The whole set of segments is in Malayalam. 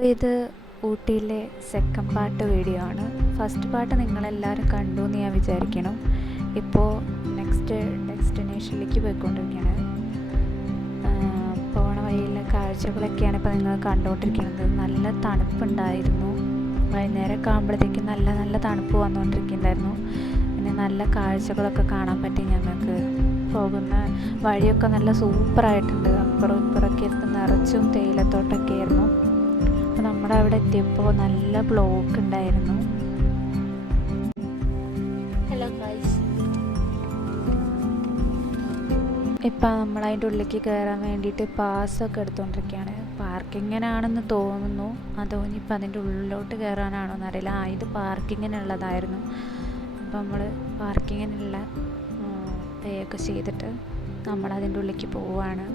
അപ്പോൾ ഇത് ഊട്ടിയിലെ സെക്കൻഡ് പാർട്ട് വീഡിയോ ആണ്. ഫസ്റ്റ് പാർട്ട് നിങ്ങളെല്ലാവരും കണ്ടു എന്ന് ഞാൻ വിചാരിക്കണം. ഇപ്പോൾ നെക്സ്റ്റ് ഡെസ്റ്റിനേഷനിലേക്ക് പോയിക്കൊണ്ടിരിക്കുകയാണ്. പോണ വഴിയിലെ കാഴ്ചകളൊക്കെയാണ് ഇപ്പോൾ നിങ്ങൾ കണ്ടുകൊണ്ടിരിക്കുന്നത്. നല്ല തണുപ്പുണ്ടായിരുന്നു. വൈകുന്നേരമൊക്കെ ആകുമ്പോഴത്തേക്കും നല്ല തണുപ്പ് വന്നുകൊണ്ടിരിക്കുന്നുണ്ടായിരുന്നു. പിന്നെ നല്ല കാഴ്ചകളൊക്കെ കാണാൻ പറ്റി ഞങ്ങൾക്ക്. പോകുന്ന വഴിയൊക്കെ നല്ല സൂപ്പറായിട്ടുണ്ട്. അപ്പുറം ഇപ്പുറമൊക്കെ നിറച്ചും തേയിലത്തോട്ടമൊക്കെ ആയിരുന്നു. അപ്പോൾ നമ്മുടെ അവിടെ എത്തിയപ്പോൾ നല്ല ബ്ലോക്ക് ഉണ്ടായിരുന്നു. ഹലോ ഗൈസ്, ഇപ്പം നമ്മളതിൻ്റെ ഉള്ളിലേക്ക് കയറാൻ വേണ്ടിയിട്ട് പാസ്സൊക്കെ എടുത്തുകൊണ്ടിരിക്കുകയാണ്. പാർക്കിങ്ങിനാണെന്ന് തോന്നുന്നു. അതോ ഇനിയിപ്പോൾ അതിൻ്റെ ഉള്ളിലോട്ട് കയറാനാണോ എന്നറിയില്ല. ഇത് പാർക്കിങ്ങിനുള്ളതായിരുന്നു. അപ്പോൾ നമ്മൾ പാർക്കിങ്ങിനുള്ള പേ ഒക്കെ ചെയ്തിട്ട് നമ്മളതിൻ്റെ ഉള്ളിലേക്ക് പോവുകയാണ്.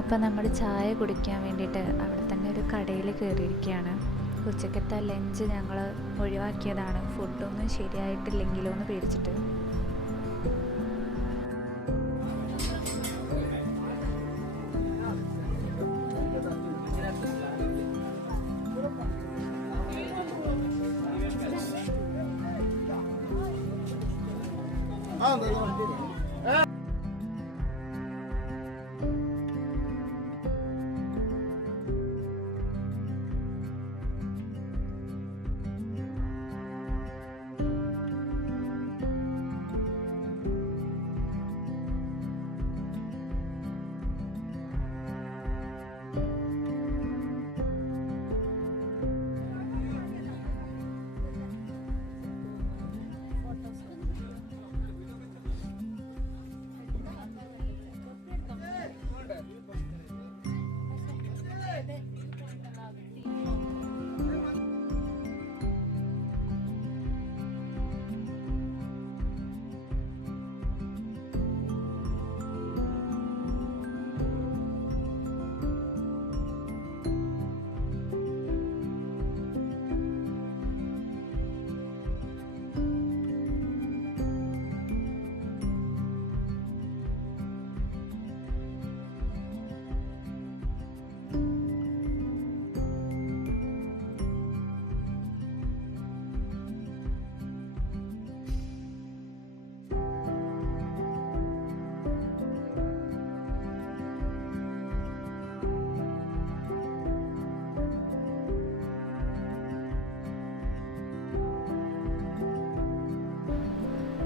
അപ്പോൾ നമ്മൾ ചായ കുടിക്കാൻ വേണ്ടിയിട്ട് അവിടെ തന്നെ ഒരു കടയിൽ കയറിയിരിക്കുകയാണ്. ഉച്ചക്കത്തെ ലഞ്ച് ഞങ്ങൾ ഒഴിവാക്കിയതാണ്, ഫുഡൊന്നും ശരിയായിട്ടില്ലെങ്കിലോ എന്ന് പേടിച്ചിട്ട്.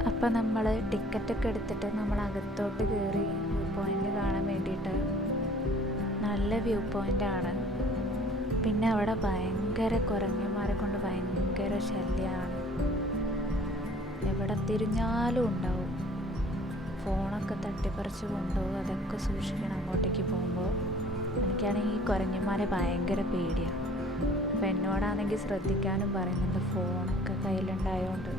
അപ്പോൾ നമ്മൾ ടിക്കറ്റൊക്കെ എടുത്തിട്ട് നമ്മൾ അകത്തോട്ട് കയറി വ്യൂ പോയിൻ്റ് കാണാൻ വേണ്ടിയിട്ട്. നല്ല വ്യൂ പോയിൻ്റാണ്. പിന്നെ അവിടെ ഭയങ്കര കുരങ്ങന്മാരെ കൊണ്ട് ഭയങ്കര ശല്യമാണ്. എവിടെ തിരിഞ്ഞാലും ഉണ്ടാവും. ഫോണൊക്കെ തട്ടിപ്പറിച്ച് കൊണ്ടുപോകും. അതൊക്കെ സൂക്ഷിക്കണം അങ്ങോട്ടേക്ക് പോകുമ്പോൾ. എനിക്കാണെങ്കിൽ ഈ കുരങ്ങന്മാരെ ഭയങ്കര പേടിയാണ്. അപ്പോൾ എന്നോടാണെങ്കിൽ ശ്രദ്ധിക്കാനും പറയുന്നുണ്ട്, ഫോണൊക്കെ കയ്യിലുണ്ടായതുകൊണ്ട്.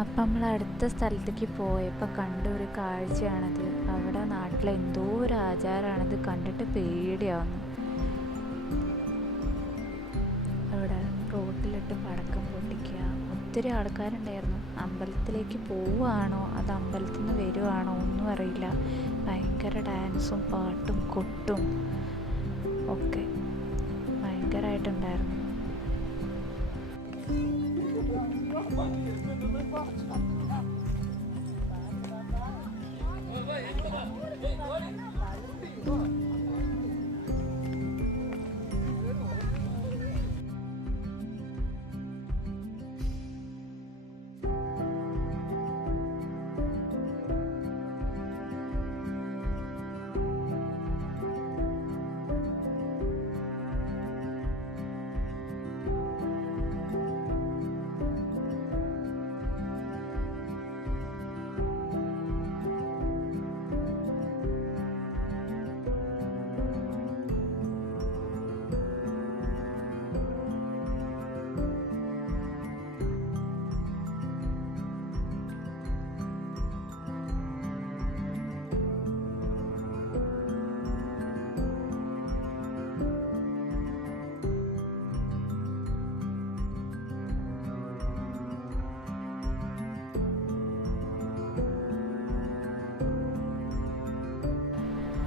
അപ്പം നമ്മൾ അടുത്ത സ്ഥലത്തേക്ക് പോയപ്പോൾ കണ്ട ഒരു കാഴ്ചയാണത്. അവിടെ നാട്ടിലെ എന്തോ ഒരു ആചാരമാണത്, കണ്ടിട്ട് പേടിയാവുന്നു. അവിടെ റോട്ടിലിട്ട് പടക്കം പൊട്ടിക്കുക. ഒത്തിരി ആൾക്കാരുണ്ടായിരുന്നു. അമ്പലത്തിലേക്ക് പോവുകയാണോ അത് അമ്പലത്തിൽ നിന്ന് വരുവാണോ ഒന്നും അറിയില്ല. ഭയങ്കര ഡാൻസും പാട്ടും കൊട്ടും ഒക്കെ ഭയങ്കരമായിട്ടുണ്ടായിരുന്നു.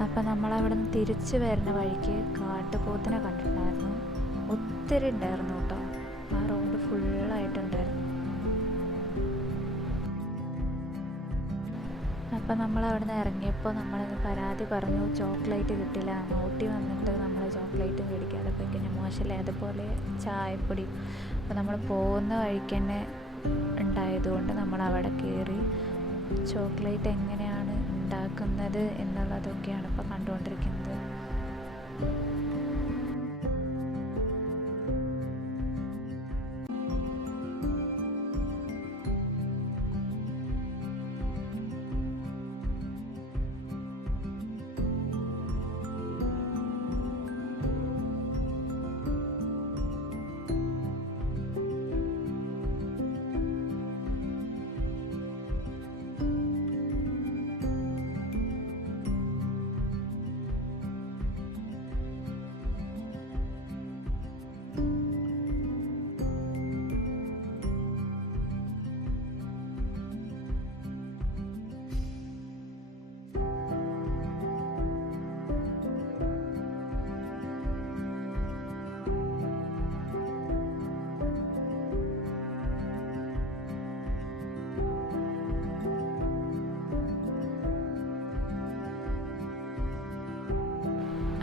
അപ്പം നമ്മളവിടെ നിന്ന് തിരിച്ച് വരുന്ന വഴിക്ക് കാട്ടുപോത്തിനെ കണ്ടിട്ടുണ്ടായിരുന്നു. ഒത്തിരി ഉണ്ടായിരുന്നു കേട്ടോ. ആ റോഡ് ഫുള്ളായിട്ടുണ്ടായിരുന്നു. അപ്പം നമ്മളവിടെ നിന്ന് ഇറങ്ങിയപ്പോൾ നമ്മളിന്ന് പരാതി പറഞ്ഞു, ചോക്ലേറ്റ് കിട്ടില്ല. നോട്ടി വന്നിട്ട് നമ്മൾ ചോക്ലേറ്റ് മേടിക്കാതെ പോയി കഴിഞ്ഞാൽ മോശമല്ലേ. അതുപോലെ ചായപ്പൊടി. അപ്പോൾ നമ്മൾ പോകുന്ന വഴിക്ക് തന്നെ ഉണ്ടായതുകൊണ്ട് നമ്മൾ അവിടെ കയറി ചോക്ലേറ്റ് എങ്ങനെയാണ് ഉണ്ടാക്കുന്നത് എന്നുള്ളതൊക്കെയാണ് ഇപ്പോൾ കണ്ടുകൊണ്ടിരിക്കുന്നത്.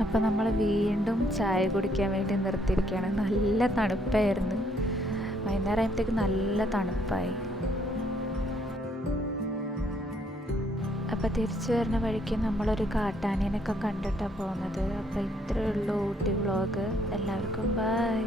അപ്പം നമ്മൾ വീണ്ടും ചായ കുടിക്കാൻ വേണ്ടി നിർത്തിയിരിക്കുകയാണ്. നല്ല തണുപ്പായിരുന്നു. വൈകുന്നേരം ആയപ്പോഴത്തേക്ക് നല്ല തണുപ്പായി. അപ്പോൾ തിരിച്ചു വരുന്ന വഴിക്ക് നമ്മളൊരു കാട്ടാനേനൊക്കെ കണ്ടിട്ടാണ് പോകുന്നത്. അപ്പോൾ ഇത്രയേ ഉള്ളൂ ഊട്ടി വ്ളോഗ്. എല്ലാവർക്കും ബൈ.